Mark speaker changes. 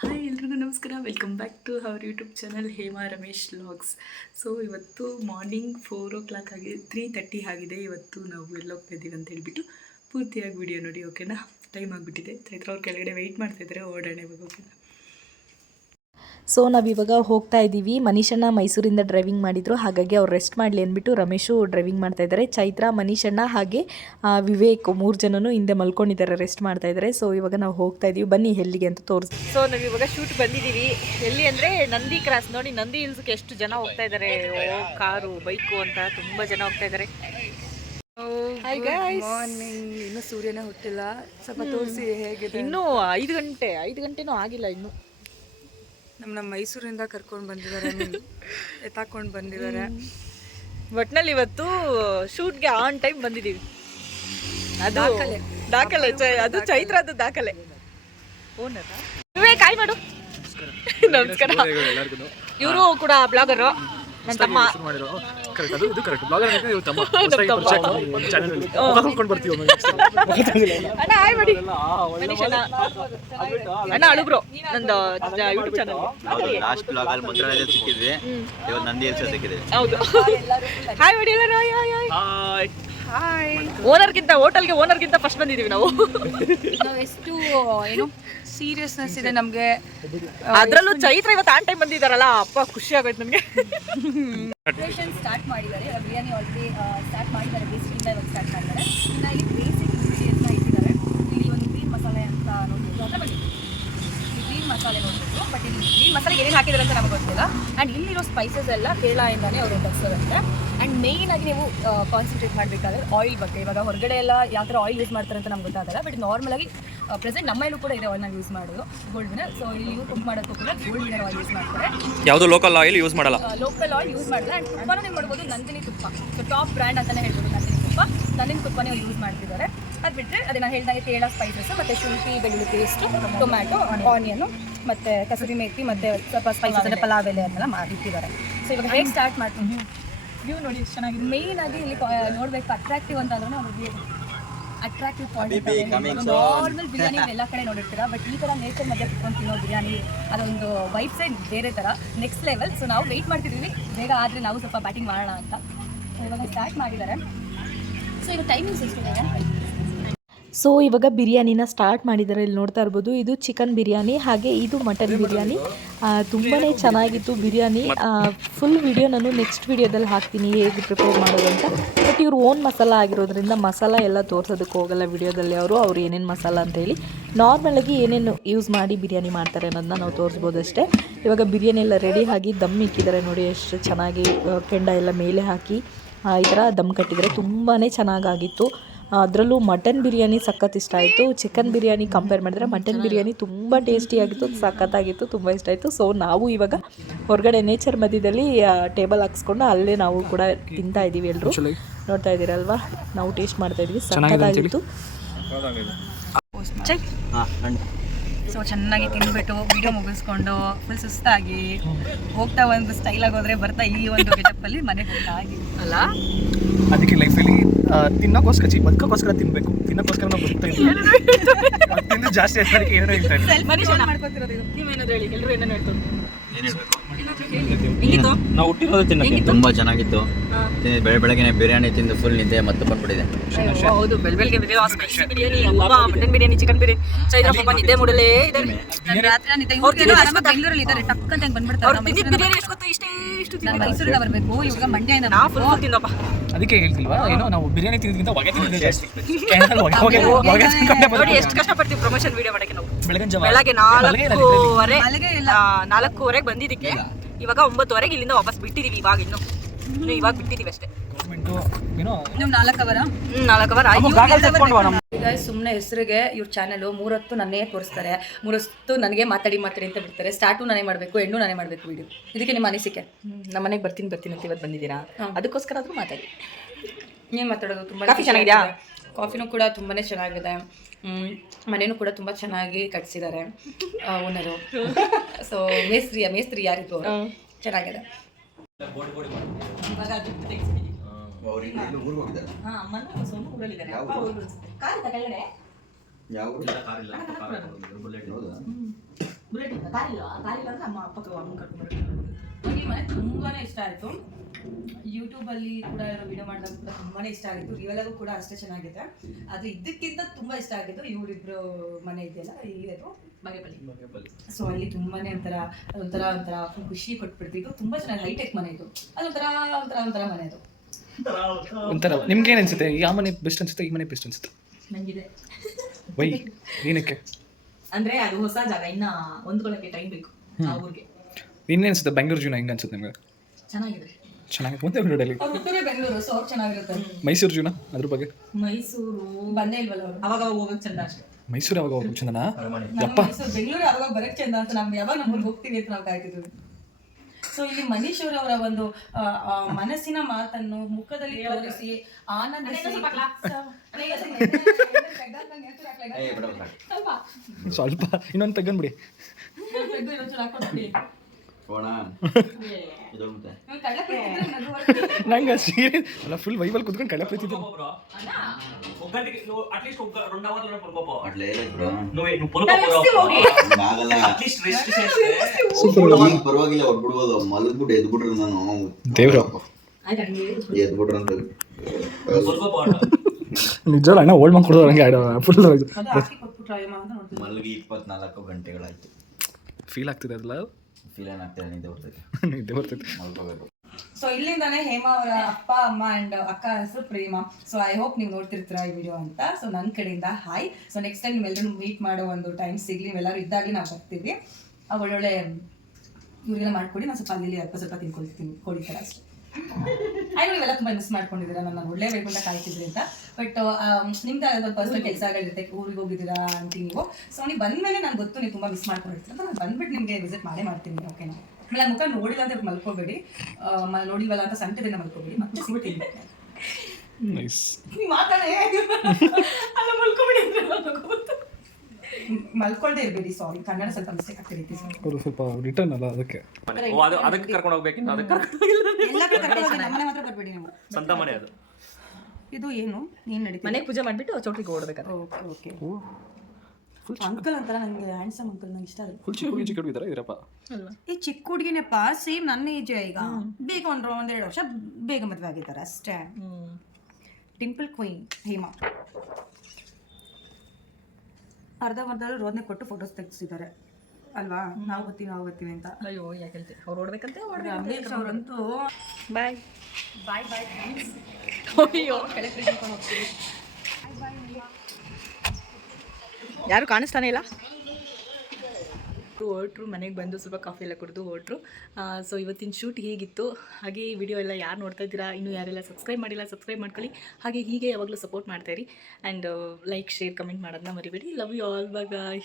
Speaker 1: Hi ಎಲ್ರಿಗೂ ನಮಸ್ಕಾರ. Welcome back to our YouTube channel Hema Ramesh vlogs so ಇವತ್ತು morning four o'clock ಆಗಿ three thirty ಆಗಿದೆ. ಇವತ್ತು ನಾವು ಎಲ್ಲ ಹೋಗ್ತಾ ಇದ್ದೀವಿ ಅಂತ ಹೇಳ್ಬಿಟ್ಟು ಪೂರ್ತಿಯಾಗಿ ವಿಡಿಯೋ ನೋಡಿ ಓಕೆನಾ ಟೈಮ್ ಆಗಿಬಿಟ್ಟಿದೆ. ಚೈತ್ರ ಅವ್ರು ಕೆಳಗಡೆ ವೆಯ್ಟ್ ಮಾಡ್ತಾ ಇದ್ದಾರೆ ಇವಾಗ ಓಕೆನಾ
Speaker 2: ಸೊ ನಾವಿವಾಗ ಹೋಗ್ತಾ ಇದ್ದೀವಿ ಮನೀಷಣ್ಣ ಮೈಸೂರಿಂದ ಡ್ರೈವಿಂಗ್ ಮಾಡಿದ್ರು. ಹಾಗಾಗಿ ಅವ್ರು ರೆಸ್ಟ್ ಮಾಡಲಿ ಅಂದ್ಬಿಟ್ಟು ರಮೇಶು ಡ್ರೈವಿಂಗ್ ಮಾಡ್ತಾ ಇದ್ದಾರೆ. ಚೈತ್ರ ಮನೀಷಣ್ಣ ಹಾಗೆ ವಿವೇಕ್ ಮೂರು ಜನನು ಹಿಂದೆ ಮಲ್ಕೊಂಡಿದ್ದಾರೆ ರೆಸ್ಟ್ ಮಾಡ್ತಾ ಇದ್ದಾರೆ. ಸೊ ಇವಾಗ ನಾವು ಹೋಗ್ತಾ ಇದೀವಿ. ಬನ್ನಿ ಎಲ್ಲಿಗೆ ಅಂತ ತೋರಿಸ್
Speaker 3: ಸೊ ನಾವು ಇವಾಗ ಶೂಟ್ ಬಂದಿದ್ದೀವಿ. ಎಲ್ಲಿ ಅಂದ್ರೆ ನಂದಿ ಕ್ರಾಸ್ ನೋಡಿ ನಂದಿ ಹಿಲ್ಸ್ಗೆ ಎಷ್ಟು ಜನ ಹೋಗ್ತಾ ಇದ್ದಾರೆ. ಕಾರು ಬೈಕು ಅಂತ ತುಂಬಾ ಜನ ಹೋಗ್ತಾ ಇದ್ದಾರೆ. ಇನ್ನು ಗೈಸ್
Speaker 1: ಮಾರ್ನಿಂಗ್ ಇನ್ನೂ ಸೂರ್ಯನೇ ಹುಟ್ಟಿಲ್ಲ. ಸ್ವಲ್ಪ ತೋರಿಸಿ ಹೇಗಿದೆ.
Speaker 3: ಇನ್ನೂ ಐದು ಗಂಟೆ ಐದು ಗಂಟೆನೂ ಆಗಿಲ್ಲ ಇನ್ನು.
Speaker 1: ನಮ್ಮ ನಮ್ಮ ಮೈಸೂರಿಂದ ಕರ್ಕೊಂಡು ಬಂದಿದ್ದಾರೆ ಎತ್ತಾಕೊಂಡು ಬಂದಿದ್ದಾರೆ.
Speaker 3: ಒಟ್ನಲ್ಲಿ ಇವತ್ತು ಶೂಟ್ಗೆ ಆನ್ ಟೈಮ್ ಬಂದಿದ್ದೀವಿ. ಅದು ದಾಖಲೆ. ಅದು ಚೈತ್ರದ ದಾಖಲೆ. ಕಾಯ್ ಮಾಡು. ನಮಸ್ಕಾರ. ಇವರು ಕೂಡ ಬ್ಲಾಗರು ನನ್ನ ತಮ್ಮ
Speaker 4: ಕರೆಕ್ಟ್ ಅದು ಇದು ಕರೆಕ್ಟ್ ಬ್ಲಾಗರ್ ಅಂದ್ರೆ ಇವ್ರು ತಮ್ಮ ಹೊಸ್ದಾಗಿ ಪರಿಚಯ ಆಗ್ತಾರೆ ಒಂದು ಅಲ್ಲಿ. ಮುಖ ಬರ್ತೀವಿ ಒಮ್ಮೆ.
Speaker 3: ಅಣ್ಣ ಹಾಯ್ ಮಾಡಿ ಅಣ್ಣ ಅಣ್ಣ ಅಳುಬ್ರು. ನಂದು ಯೂಟ್ಯೂಬ್ ಚಾನಲ್
Speaker 5: ಲಾಸ್ಟ್ ಬ್ಲಾಗ್ ಅಲ್ಲಿ ಮಂತ್ರಾಲಯದಲ್ಲಿ ಸಿಕ್ಕಿದ್ವಿ. ಇವತ್ತು ನಂದಿ ಹಿಲ್ಸ್ ಸಿಕ್ಕಿದ್ವಿ
Speaker 3: ಹೌದು. ಹಾಯ್ ಮಾಡಿ ಎಲ್ಲರೂ. ಹಾಯ್ ಹಾಯ್ ಹಾಯ್ ಹಾಯ್ ಓನರ್ಗಿಂತ ಹೋಟೆಲ್ಗೆ ಓನರ್ಗಿಂತ ಫಸ್ಟ್ ಬಂದಿದ್ದೀವಿ ನಾವು.
Speaker 1: ನಾವು ಎಷ್ಟು ಏನು ಸೀರಿಯಸ್ನೆಸ್ ಇದೆ ನಮಗೆ.
Speaker 3: ಅದ್ರಲ್ಲೂ ಚೈತ್ರ ಇವತ್ತು ಆನ್ ಟೈಮ್ ಬಂದಿದ್ದಾರಲ್ಲ ಅಪ್ಪ ಖುಷಿ ಆಗೋಯ್ತು ನಮಗೆ
Speaker 6: ಪ್ರಿಪ್ರೇಷನ್ ಸ್ಟಾರ್ಟ್ ಮಾಡಿದ್ದಾರೆ. ಇವಾಗ ಬಿರಿಯಾನಿ ಆಲ್ರೆಡಿ ಸ್ಟಾರ್ಟ್ ಮಾಡಿದ್ದಾರೆ. ಬೇಸಿಕ್ಕಿಂದ ಇವಾಗ ಸ್ಟಾರ್ಟ್ ಮಾಡಿದ್ದಾರೆ. ಇನ್ನು ಇಲ್ಲಿ ಬೇಸಿಕ್ ಅಂತ ಇಟ್ಟಿದ್ದಾರೆ. ಇಲ್ಲಿ ಒಂದು ಗ್ರೀನ್ ಮಸಾಲೆ ಅಂತ ನೋಡ್ಬೋದು. ಈ ಗ್ರೀನ್ ಮಸಾಲೆ ನೋಡ್ಬೋದು ಬಟ್ ಇಲ್ಲಿ ಈ ಮಸಾಲೆ ಏನೇನು ಹಾಕಿದ್ದಾರೆ ಅಂತ ನಮಗೆ ಗೊತ್ತಿಲ್ಲ. ಆ್ಯಂಡ್ ಇಲ್ಲಿರೋ ಸ್ಪೈಸಸ್ ಎಲ್ಲ ಕೇರಳದಿಂದಾನೇ ಅವರು ತರಿಸೋದಂತೆ. ಆ್ಯಂಡ್ ಮೇಯ್ನಾಗಿ ಆಗಿ ನೀವು ಕಾನ್ಸಂಟ್ರೇಟ್ ಮಾಡಬೇಕಾದ್ರೆ ಆಯಿಲ್ ಬಗ್ಗೆ. ಇವಾಗ ಹೊರಗಡೆ ಎಲ್ಲ ಯಾವ ಥರ ಆಯಿಲ್ ಯೂಸ್ ಮಾಡ್ತಾರೆ ಅಂತ ನಮ್ಗೆ ಗೊತ್ತಾಗಲ್ಲ. ಬಟ್ ನಾರ್ಮಲ್ ಆಗಿ ಪ್ರೆಸೆಂಟ್ ನಮ್ಮ ಮನೇಲೂ ಕೂಡ ಇದೆ ಆಯಿಲ್ನ ಯೂಸ್ ಮಾಡೋದು. ಗೋಲ್ಡ್ ವಿನರ್ ಸೊ ಇಲ್ಲಿ ನೀವು ಕುಕ್ ಮಾಡೋಕ್ಕೂ ಕೂಡ ಗೋಲ್ಡ್ ವಿನರ್ ಆಯಿಲ್ ಯೂಸ್ ಮಾಡ್ತಾರೆ.
Speaker 4: ಯಾವುದು ಲೋಕಲ್ ಆಯಿಲ್ ಯೂಸ್ ಮಾಡಲ್ಲ.
Speaker 6: ಲೋಕಲ್ ಆಯಿಲ್ ಯೂಸ್ ಮಾಡಲ್ಲ. ಆ್ಯಂಡ್ ತುಪ್ಪನೂ ನೀವು ಮಾಡ್ಬೋದು ನಂದಿನಿ ತುಪ್ಪ. ಸೊ ಟಾಪ್ ಬ್ರ್ಯಾಂಡ್ ಅಂತಲೇ ಹೇಳ್ಬೋದು ನಂದಿನಿ ತುಪ್ಪ ನಂದಿನಿ ತುಪ್ಪನೇ ಯೂಸ್ ಮಾಡ್ತಿದ್ದಾರೆ. ಅದು ಬಿಟ್ಟರೆ ಅದನ್ನು ಹೇಳಿದಂಗೆ ತೇಳ ಸ್ಪೈಸಸ್ ಮತ್ತು ಶುಂಠಿ ಬೆಳ್ಳುಳ್ಳಿ ಪೇಸ್ಟು ಟೊಮ್ಯಾಟೊ ಆನಿಯನು ಮತ್ತು ಕಸೂರಿ ಮೇಥಿ ಮತ್ತು ಸ್ವಲ್ಪ ಸ್ಪೈಸಸ್ ಅಂದರೆ ಪಲಾವ್ ಎಲೆ ಅದನ್ನೆಲ್ಲ ಮಾಡಿಟ್ಟಿದ್ದಾರೆ. ಸೊ ಇವಾಗ ಹೇಗೆ ಸ್ಟಾರ್ಟ್ ಮಾಡ್ತೀನಿ ವ್ಯೂ ನೋಡಿ ಎಷ್ಟು ಚೆನ್ನಾಗಿದೆ. ಮೇಯ್ನ್ ಆಗಿ ಇಲ್ಲಿ ನೋಡಬೇಕು ಅಟ್ರಾಕ್ಟಿವ್ ಅಂತ ಅಂದ್ರೆ ಅವ್ರಿಗೆ ಅಟ್ರಾಕ್ಟಿವ್ ಪಾಯಿಂಟ್ ನಾರ್ಮಲ್ ಬಿರಿಯಾನಿ ಎಲ್ಲ ಕಡೆ ನೋಡಿರ್ತೀರಾ ಬಟ್ ಈ ಥರ ನೇಚರ್ ಮಧ್ಯೆ ಕುತ್ಕೊಂಡು ತಿನ್ನೋ ಬಿರಿಯಾನಿ ಅದೊಂದು ವೈಬ್ಸೇ ಬೇರೆ ಥರ ನೆಕ್ಸ್ಟ್ ಲೆವೆಲ್ ಸೊ ನಾವು ವೆಯ್ಟ್ ಮಾಡ್ತಿದ್ದೀವಿ ಬೇಗ ಆದರೆ ನಾವು ಸ್ವಲ್ಪ ಬ್ಯಾಟಿಂಗ್ ಮಾಡೋಣ ಅಂತ. ಇವಾಗ ಸ್ಟಾರ್ಟ್ ಮಾಡಿದ್ದಾರೆ. ಸೊ ಟೈಮಿಂಗ್ಸ್
Speaker 2: ಸೊ ಇವಾಗ ಬಿರಿಯಾನಿನ ಸ್ಟಾರ್ಟ್ ಮಾಡಿದ್ದಾರೆ. ಇಲ್ಲಿ ನೋಡ್ತಾ ಇರ್ಬೋದು, ಇದು ಚಿಕನ್ ಬಿರಿಯಾನಿ, ಹಾಗೆ ಇದು ಮಟನ್ ಬಿರಿಯಾನಿ. ತುಂಬಾ ಚೆನ್ನಾಗಿತ್ತು ಬಿರಿಯಾನಿ. ಫುಲ್ ವಿಡಿಯೋ ನಾನು ನೆಕ್ಸ್ಟ್ ವಿಡಿಯೋದಲ್ಲಿ ಹಾಕ್ತೀನಿ, ಹೇಗೆ ಪ್ರಿಪೇರ್ ಮಾಡೋದು ಅಂತ. ಬಟ್ ಇವ್ರು ಓನ್ ಮಸಾಲ ಆಗಿರೋದ್ರಿಂದ ಮಸಾಲ ಎಲ್ಲ ತೋರ್ಸೋದಕ್ಕೆ ಹೋಗಲ್ಲ ವಿಡಿಯೋದಲ್ಲಿ ಅವರು. ಅವ್ರು ಏನೇನು ಮಸಾಲ ಅಂತೇಳಿ ನಾರ್ಮಲಾಗಿ ಏನೇನು ಯೂಸ್ ಮಾಡಿ ಬಿರಿಯಾನಿ ಮಾಡ್ತಾರೆ ಅನ್ನೋದನ್ನ ನಾವು ತೋರಿಸ್ಬೋದು ಅಷ್ಟೇ ಇವಾಗ ಬಿರಿಯಾನಿ ಎಲ್ಲ ರೆಡಿ ಆಗಿ ದಮ್ ಇಕ್ಕಿದ್ದಾರೆ ನೋಡಿ, ಎಷ್ಟು ಚೆನ್ನಾಗಿ ಕೆಂಡ ಎಲ್ಲ ಮೇಲೆ ಹಾಕಿ. ಈ ಥರ ದಮ್ ಕಟ್ಟಿದರೆ ತುಂಬಾ ಚೆನ್ನಾಗಾಗಿತ್ತು. ಅದರಲ್ಲೂ ಮಟನ್ ಬಿರಿಯಾನಿ ಸಖತ್ ಇಷ್ಟ ಆಯಿತು. ಚಿಕನ್ ಬಿರಿಯಾನಿ ಕಂಪೇರ್ ಮಾಡಿದ್ರೆ ಮಟನ್ ಬಿರಿಯಾನಿ ತುಂಬ ಟೇಸ್ಟಿಯಾಗಿತ್ತು ಸಖತ್ತಾಗಿತ್ತು ತುಂಬ ಇಷ್ಟ ಆಯಿತು. ಸೊ ನಾವು ಇವಾಗ ಹೊರಗಡೆ ನೇಚರ್ ಮಧ್ಯದಲ್ಲಿ ಟೇಬಲ್ ಹಾಕ್ಸ್ಕೊಂಡು ಅಲ್ಲೇ ನಾವು ಕೂಡ ತಿಂತಾ ಇದ್ದೀವಿ ಎಲ್ಲರೂ ನೋಡ್ತಾ ಇದ್ದೀರಲ್ವಾ ನಾವು ಟೇಸ್ಟ್ ಮಾಡ್ತಾ ಇದ್ದೀವಿ ಸಖತ್ತಾಗಿತ್ತು.
Speaker 6: ಸೊ ಚೆನ್ನಾಗಿ ತಿನ್ಬಿಟ್ಟು ವಿಡಿಯೋ ಮುಗಿಸ್ಕೊಂಡು ಫುಲ್ ಸುಸ್ತಾಗಿ ಹೋಗ್ತಾ ಒಂದು ಸ್ಟೈಲಾಗಿ ಹೋದ್ರೆ ಬರ್ತಾ ಈ ಒಂದು ಗೆಟಪ್ಪಲ್ಲಿ ಮನೆಗೆ ಹೋಗ್ತಾ ಆಗಿ.
Speaker 3: ಅಲ್ಲ?
Speaker 4: ಅದಕ್ಕೆ ಲೈಫಲ್ಲಿ ತಿನ್ನೋಕ್ಕೋಸ್ಕರ ಚಿ ಬದುಕೋಕ್ಕೋಸ್ಕರ ತಿನ್ಬೇಕು. ತಿನ್ನೋಕ್ಕೋಸ್ಕರ ನಾವು ಬದುಕ್ತಾ ಇದ್ದೀವಿ ತಿಂದು ಜಾಸ್ತಿ ಆಯ್ತು
Speaker 3: ಏನೋ ಹೇಳ್ತಾರೆ ನೀವೇನಾದ್ರು ಹೇಳಿ ಎಲ್ಲರೂ ಏನೇನು ಹೇಳ್ತಾರೆ?
Speaker 5: ಏನ್ ಹೇಳ್ಬೇಕು?
Speaker 3: ಹೆಂಗಿತ್ತು?
Speaker 4: ನಾವು ಹುಟ್ಟಿರೋದು ತಿನ್ನಕ್ಕೆ.
Speaker 5: ತುಂಬಾ ಚೆನ್ನಾಗಿತ್ತು. ಬೆಳೆ ಬೆಳಗ್ಗೆ ಬಿರಿಯಾನಿ ತಿಂದು ಫುಲ್ ನಿದ್ದೆ ಮತ್ತೆ ಬಂದ್ಬಿಟ್ಟಿದೆ.
Speaker 3: ಹೌದು. ಬೆಳ್ ಬೆಳಗ್ಗೆ ಬಿರಿಯಾನಿ ಮಟನ್ ಬಿರಿಯಾನಿ ಚಿಕನ್ ಬಿರಿಯಾನಿ. ನಿದ್ದೆ ಮೂಡಲೇ ಇದ್ದಾರೆ.
Speaker 6: ರಾತ್ರಿ ನಾನು ಇದ್ದಾಗ ಬೆಂಗಳೂರಲ್ಲಿ ಇದ್ದಾರೆ. ಟಕ್ ಅಂತ ಬಂದ್ಬಿಡ್ತಾರೆ
Speaker 3: ಅವ್ರು ತಿಂದಿದ್ದು ಬಿರಿಯಾನಿ ಎಷ್ಟು ಗೊತ್ತಾ? ಇಷ್ಟೇ ಇಷ್ಟು
Speaker 6: ನಾನು ಮೈಸೂರಿಂದ ಬರಬೇಕು. ಇವಾಗ ಮಂಡ್ಯದಿಂದ
Speaker 3: ನಾ ಫುಲ್ ತಿಂದಪ್ಪ.
Speaker 4: ಅದಕ್ಕೆ ಹೇಳ್ತಿಲ್ವಾ? ಏನೋ ನಾವು ಬಿರಿಯಾನಿ ಹೊಗೆ ಜಾಸ್ತಿ.
Speaker 3: ನೋಡಿ ಎಷ್ಟು ಕಷ್ಟಪಡ್ತೀವಿ ಪ್ರಮೋಷನ್ ವಿಡಿಯೋ ಮಾಡಕ್ಕೆ ನಾವು.
Speaker 4: ಬೆಳಗಿನ ಜಾವ.
Speaker 3: ಬೆಳಗ್ಗೆ
Speaker 4: ಬೆಳಗ್ಗೆ.
Speaker 3: ನಾಲ್ಕೂವರೆ ನಾಲ್ಕೂವರೆಗೆ ಬಂದಿದ್ದಕ್ಕೆ ಇವಾಗ ಒಂಬತ್ತುವರೆಗೆ ಇಲ್ಲಿಂದ ವಾಪಸ್ ಬಿಟ್ಟಿದೀವಿ ಇವಾಗ ಇನ್ನು. ಇನ್ನು ಇವಾಗ ಬಿಟ್ಟಿದೀವಿ ಅಷ್ಟೇ.
Speaker 6: ಸುಮ್ನೆ ನಾಲ್ಕು ಅವರ?
Speaker 3: ಆಯ್ತು
Speaker 6: ಈಗ ಸುಮ್ಮನೆ ಹೆಸರಿಗೆ ಇವ್ರ ಚಾನಲು ಮೂರತ್ತು ನನ್ನೇ ತೋರಿಸ್ತಾರೆ. ಮೂರತ್ತು ನನಗೆ ಮಾತಾಡಿ ಮಾತಾಡಿ ಅಂತ ಬಿಡ್ತಾರೆ. ಸ್ಟಾರ್ಟು ನಾನೇ ಮಾಡಬೇಕು ಹೆಣ್ಣು ನಾನೇ ಮಾಡಬೇಕು ವಿಡಿಯೋ ಇದಕ್ಕೆ ನಿಮ್ಮ ಅನಿಸಿಕೆ?
Speaker 3: ನಮ್ಮ ಮನೆಗೆ ಬರ್ತೀನಿ ಬರ್ತೀನಿ ಅಂತ ಇವತ್ತು ಬಂದಿದ್ದೀರಾ? ಅದಕ್ಕೋಸ್ಕರ ಆದ್ರೂ ಮಾತಾಡಿ.
Speaker 6: ಏನು ಮಾತಾಡೋದು? ತುಂಬ
Speaker 3: ಕಾಫಿ ಚೆನ್ನಾಗಿದ್ಯಾ?
Speaker 6: ಕಾಫಿನೂ ಕೂಡ ತುಂಬಾನೇ ಚೆನ್ನಾಗಿದೆ. ಮನೇನು ಕೂಡ ತುಂಬಾ ಚೆನ್ನಾಗಿ ಕಟ್ಸಿದ್ದಾರೆ ಓನರು. ಸೊ ಮೇಸ್ತ್ರಿ ಮೇಸ್ತ್ರಿ ಯಾರಿದ್ರು ಅವರು? ಚೆನ್ನಾಗಿದೆ. ನನಗೆ ಮನೆ ತುಂಬಾನೇ ಇಷ್ಟ ಆಯಿತು. ಯೂಟ್ಯೂಬಲ್ಲಿ ಕೂಡ ಇರೋ ವಿಡಿಯೋ ಮಾಡಿದಾಗ ಕೂಡ ತುಂಬಾನೇ ಇಷ್ಟ ಆಗಿತ್ತು. ಇವೆಲ್ಲವೂ ಕೂಡ ಅಷ್ಟೇ ಚೆನ್ನಾಗಿದೆ ಅದು ಇದಕ್ಕಿಂತ ತುಂಬಾ ಇಷ್ಟ ಆಗಿದ್ದು ಇವರಿಬ್ರು ಮನೆ ಇದೆಯಲ್ಲ ಇಲ್ಲಿ ಅದು ಸೊ ಅಲ್ಲಿ ತುಂಬಾನೇ ಒಂಥರ ಒಂಥರ ಒಂಥರ ಖುಷಿ ಕೊಟ್ಬಿಡ್ತಿದ್ದು ತುಂಬಾ ಚೆನ್ನಾಗಿ ಹೈಟೆಕ್ ಮನೆ ಇದು. ಅದೊಂಥರ ಒಂಥರ ಒಂಥರ ಮನೆ ಅದು.
Speaker 4: ಒಂಥರ ನಿಮ್ಗೆ ಏನ್ ಅನ್ಸುತ್ತೆ ಯಾವ ಮನೆ ಬೆಸ್ಟ್ ಅನ್ಸುತ್ತೆ? ಈ ಮನೆ ಬೆಸ್ಟ್ ಅನ್ಸುತ್ತೆ?
Speaker 1: ನಂಗಿದೆ.
Speaker 4: ವೈ ಏನಕ್ಕೆ?
Speaker 1: ಅಂದ್ರೆ ಅದು ಹೊಸ ಜಾಗ. ಇನ್ನ ಹೊಂದ್ಕೊಳ್ಳೋಕೆ ಟೈಮ್ ಬೇಕು ಆ ಊರಿಗೆ.
Speaker 4: ಇನ್ನೇನು ಅನ್ಸುತ್ತೆ ಬೆಂಗಳೂರು ಜೀವನ ಹೆಂಗೆ ಅನ್ಸುತ್ತೆ ನಿಮಗೆ?
Speaker 1: ಚೆನ್ನಾಗಿದೆ.
Speaker 4: ಚೆನ್ನಾಗಿದೆ ಮುಂದೆ ಬೆಂಗಳೂರಲ್ಲಿ
Speaker 6: ಅವ್ರ ಹುಟ್ಟೂರೇ ಬೆಂಗಳೂರು ಸೊ ಅವ್ರು ಚೆನ್ನಾಗಿರುತ್ತೆ.
Speaker 4: ಮೈಸೂರು ಜೀವನ ಅದ್ರ ಬಗ್ಗೆ?
Speaker 1: ಮೈಸೂರು
Speaker 6: ಬಂದೇ ಇಲ್ವಲ್ಲ ಅವರು?
Speaker 1: ಅವಾಗ ಅವಾಗ ಹೋಗಕ್ ಚಂದ ಅಷ್ಟೇ.
Speaker 4: ಮೈಸೂರು ಯಾವಾಗ ಹೋಗ್ಬೇಕು ಚಂದನ? ಯಪ್ಪ.
Speaker 6: ಮೈಸೂರು ಬೆಂಗಳೂರು ಯಾವಾಗ ಬರಕ್ ಚಂದ ಅಂತ ನಾವು ಯಾವಾಗ ನಮ್ಮೂರಿಗೆ ಹೋಗ್ತೀವಿ ಅಂತ ನಾವು ಕಾಯ್ತಿದ್ವಿ. ಸೊ ಇಲ್ಲಿ ಮನೀಶ್ ಅವರ ಒಂದು ಆ, ಆ, ಮನಸ್ಸಿನ ಮಾತನ್ನು ಮುಖದಲ್ಲಿ ತೋರಿಸಿ ಆನಂದ
Speaker 5: ಏ ಬಿಡು ಬಿಡು.
Speaker 4: ಸ್ವಲ್ಪ. ಇನ್ನೊಂದು ತೆಗೊಂಡ್ಬಿಡಿ
Speaker 5: ಮತ್ತೆ
Speaker 4: ನಂಗೆ ಸೀರಿಯಸ್ ಅಲ್ಲ ಫುಲ್ ವೈಬಲ್ ಕುತ್ಕೊಂಡು ಕಳೆ ಪ್ರೀತಿ
Speaker 5: ಪರವಾಗಿಲ್ಲ ಇಲ್ಲ ಬ್ರೋ.
Speaker 6: ಹೋಗಿ.
Speaker 5: ಆಗಲ್ಲ.
Speaker 4: ಸೂಪರ್
Speaker 5: ಈಗ ಪರವಾಗಿಲ್ಲ ಹೊಡ್ಬಿಡ್ಬೋದು ಮಲಗ್ಬಿಟ್ಟು ಎದ್ಬಿಟ್ರೆ ನಾನು
Speaker 4: ದೇವ್ರು.
Speaker 5: ಎದ್ಬಿಟ್ರೆ ಅಂತ.
Speaker 4: ನಿಜ ಅಣ್ಣ ಓಲ್ಡ್ ಮಂಗ್ ಕೊಡೋದು ಹಂಗೆ ಆಡೋ ಫುಲ್
Speaker 5: ಮಲಗಿ ಇಪ್ಪತ್ನಾಲ್ಕು ಗಂಟೆಗಳಾಯ್ತು.
Speaker 4: ಫೀಲ್ ಆಗ್ತಿದೆ ಅದಲ್ಲ
Speaker 5: ಫೀಲ್ ನಿದ್ದೆ ಬರ್ತೈತೆ.
Speaker 4: ನಿದ್ದೆ ಬರ್ತೈತೆ.
Speaker 5: ಮಲ್ಕೋಬೇಕು.
Speaker 6: ಸೊ ಇಲ್ಲಿಂದಾನೇ ಹೇಮಾ ಅವರ ಅಪ್ಪ ಅಮ್ಮ ಅಂಡ್ ಅಕ್ಕ ಹೆಸರು ಪ್ರೇಮ. ಸೊ ಐ ಹೋಪ್ ನೀವು ನೋಡ್ತಿರ್ತೀರಾ ಈ ವಿಡಿಯೋ ಅಂತ. ಸೊ ನನ್ನ ಕಡೆಯಿಂದ ಹಾಯ್ ಸೊ ನೆಕ್ಸ್ಟ್ ಟೈಮ್ ನಿಮ್ಮೆಲ್ಲರೂ ಮೀಟ್ ಮಾಡೋ ಒಂದು ಟೈಮ್ ಸಿಗ್ಲಿ ನೀವೆಲ್ಲರೂ ಇದ್ದಾಗ ನಾವು ಬರ್ತೀವಿ. ಆ ಒಳ್ಳೊಳ್ಳೆ ಇವರಿಗೆಲ್ಲ ಮಾಡ್ಕೊಡಿ ನಾನು ಸ್ವಲ್ಪ ಅಲ್ಲಿ ಅಲ್ಪ ಸ್ವಲ್ಪ ತಿನ್ಕೊಳ್ತೀನಿ ಕೋಳಿ ಥರ ಅಷ್ಟೇ ಆಯ್ತು ನೀವೆಲ್ಲ ತುಂಬ ಮಿಸ್ ಮಾಡ್ಕೊಂಡಿದ್ದೀರಾ ನನ್ನ ಒಳ್ಳೆ ಬೇಕು ಅಂತ ಕಾಯ್ತಿದ್ರಿ ಅಂತ. ಬಟ್ ನಿಮ್ದು ಒಂದು ಪರ್ಸನಲ್ ಕೆಲಸಗಳಿರುತ್ತೆ ಊರಿಗೆ ಹೋಗಿದ್ದೀರಾ ಅಂತ ನೀವು. ಸೊ ನೀವು ಬಂದ್ಮೇಲೆ ನಾನು ಗೊತ್ತು ನೀವು ತುಂಬ ಮಿಸ್ ಮಾಡ್ಕೊಂಡಿರ್ತೀರ. ನಾನು ಬಂದ್ಬಿಟ್ಟು ನಿಮಗೆ ವಿಸಿಟ್ ಮಾಡೇ ಮಾಡ್ತೀನಿ ಓಕೆನಾ ಆಮೇಲೆ ಮುಖ ನೋಡಿಲ್ಲ ಅಂತ ಮಲ್ಕೋಬೇಡಿ. ನೋಡಿವಲ್ಲ ನೋಡಿಲ್ವಲ್ಲ ಅಂತ ಸಂಕಟದಿಂದ ಮಲ್ಕೋಬೇಡಿ. ಮತ್ತೆ ನೀವು ಮಾತಾಡೇ ಅಲ್ಲ ಮಲ್ಕೋಬೇಡಿ. ಮ್- ಮಲ್ಕೊಳ್ದೇ ಇರಬೇಡಿ ಸಾರಿ ಕನ್ನಡ ಸ್ವಲ್ಪ ಮಿಸ್ಟೇಕ್ ಆಗ್ತಿರುತ್ತೆ
Speaker 4: ಅದು ಸ್ವಲ್ಪ ರಿಟರ್ನ್ ಅಲ್ಲ ಅದಕ್ಕೆ.
Speaker 7: ಅದಕ್ಕೆ ಕರ್ಕೊಂಡು ಹೋಗ್ಬೇಕಿತ್ತು ಅದಕ್ಕೆ
Speaker 6: ಎಲ್ಲ ನಮ್ಮನೆ ಮಾತ್ರ ಬರಬೇಡಿ ನೀವು.
Speaker 7: ಸ್ವಂತ ಮನೆ ಅದು.
Speaker 6: ಇದು ಏನು? ನೀನು ನಡೀತಿ
Speaker 1: ಮನೆಗೆ ಪೂಜೆ ಮಾಡಿಬಿಟ್ಟು ಚೌಟ್ರಿಗೆ ಓಡಬೇಕಾದ್ರೆ
Speaker 6: ಓಕೆ ಓಕೆ. ಅಂಕಲ್ ಅಂತಾರ ನನಗೆ ಹ್ಯಾಂಡ್ಸಮ್ ಅಂಕಲ್ ನಂಗೆ ಇಷ್ಟ
Speaker 4: ಫುಲ್ ಚಿಕ್ಕ ಹುಡುಗಿ ಚಿಕ್ಕ ಹುಡುಗಿದಾರ ಇರಪ್ಪ
Speaker 6: ಈ ಚಿಕ್ಕ ಹುಡುಗಿನಪ್ಪ ಸೇಮ್ ನನ್ನ ಏಜ್ ಈಗ. ಬೇಗ ಒಂದು ಒಂದೆರಡು ವರ್ಷ ಬೇಗ ಮದುವೆ ಆಗಿದ್ದಾರೆ ಅಷ್ಟೇ. Dimple queen Hema. ಅರ್ಧ ಮರ್ಧ ರೋದನೆ ಕೊಟ್ಟು ಫೋಟೋಸ್ ತೆಗೆಸಿದ್ದಾರೆ. ಅಲ್ವಾ? ನಾವು ಬರ್ತೀವಿ ನಾವು ಬರ್ತೀವಿ ಅಂತ.
Speaker 1: ಅಯ್ಯೋ ಯಾಕೆ ಹೇಳ್ತೀವಿ ಅವ್ರು ಓಡ್ಬೇಕಂತೆ
Speaker 6: ರಮೇಶ್ ಅವರಂತೂ
Speaker 1: ಬಾಯ್
Speaker 6: ಬಾಯ್ ಬಾಯ್
Speaker 1: ಅಯ್ಯೋ. ಯಾರು ಕಾಣಿಸ್ತಾನೆ ಇಲ್ಲ? ಹೊರಟ್ರು ಮನೆಗೆ ಬಂದು ಸ್ವಲ್ಪ ಕಾಫಿ ಎಲ್ಲ ಕುಡಿದು ಹೊರಟ್ರು ಸೊ ಇವತ್ತಿನ ಶೂಟ್ ಹೀಗಿತ್ತು. ಹಾಗೆ ಈ ವಿಡಿಯೋ ಎಲ್ಲ ಯಾರು ನೋಡ್ತಾ ಇದ್ದೀರಾ, ಇನ್ನೂ ಯಾರೆಲ್ಲ ಸಬ್ಸ್ಕ್ರೈಬ್ ಮಾಡಿಲ್ಲ ಸಬ್ಸ್ಕ್ರೈಬ್ ಮಾಡ್ಕೊಳ್ಳಿ. ಹಾಗೆ ಹೀಗೆ ಯಾವಾಗಲೂ ಸಪೋರ್ಟ್ ಮಾಡ್ತಾಯಿರಿ ಆ್ಯಂಡ್ ಲೈಕ್ ಶೇರ್ ಕಮೆಂಟ್ ಮಾಡೋದನ್ನ ಮರಿಬೇಡಿ. Love you all bye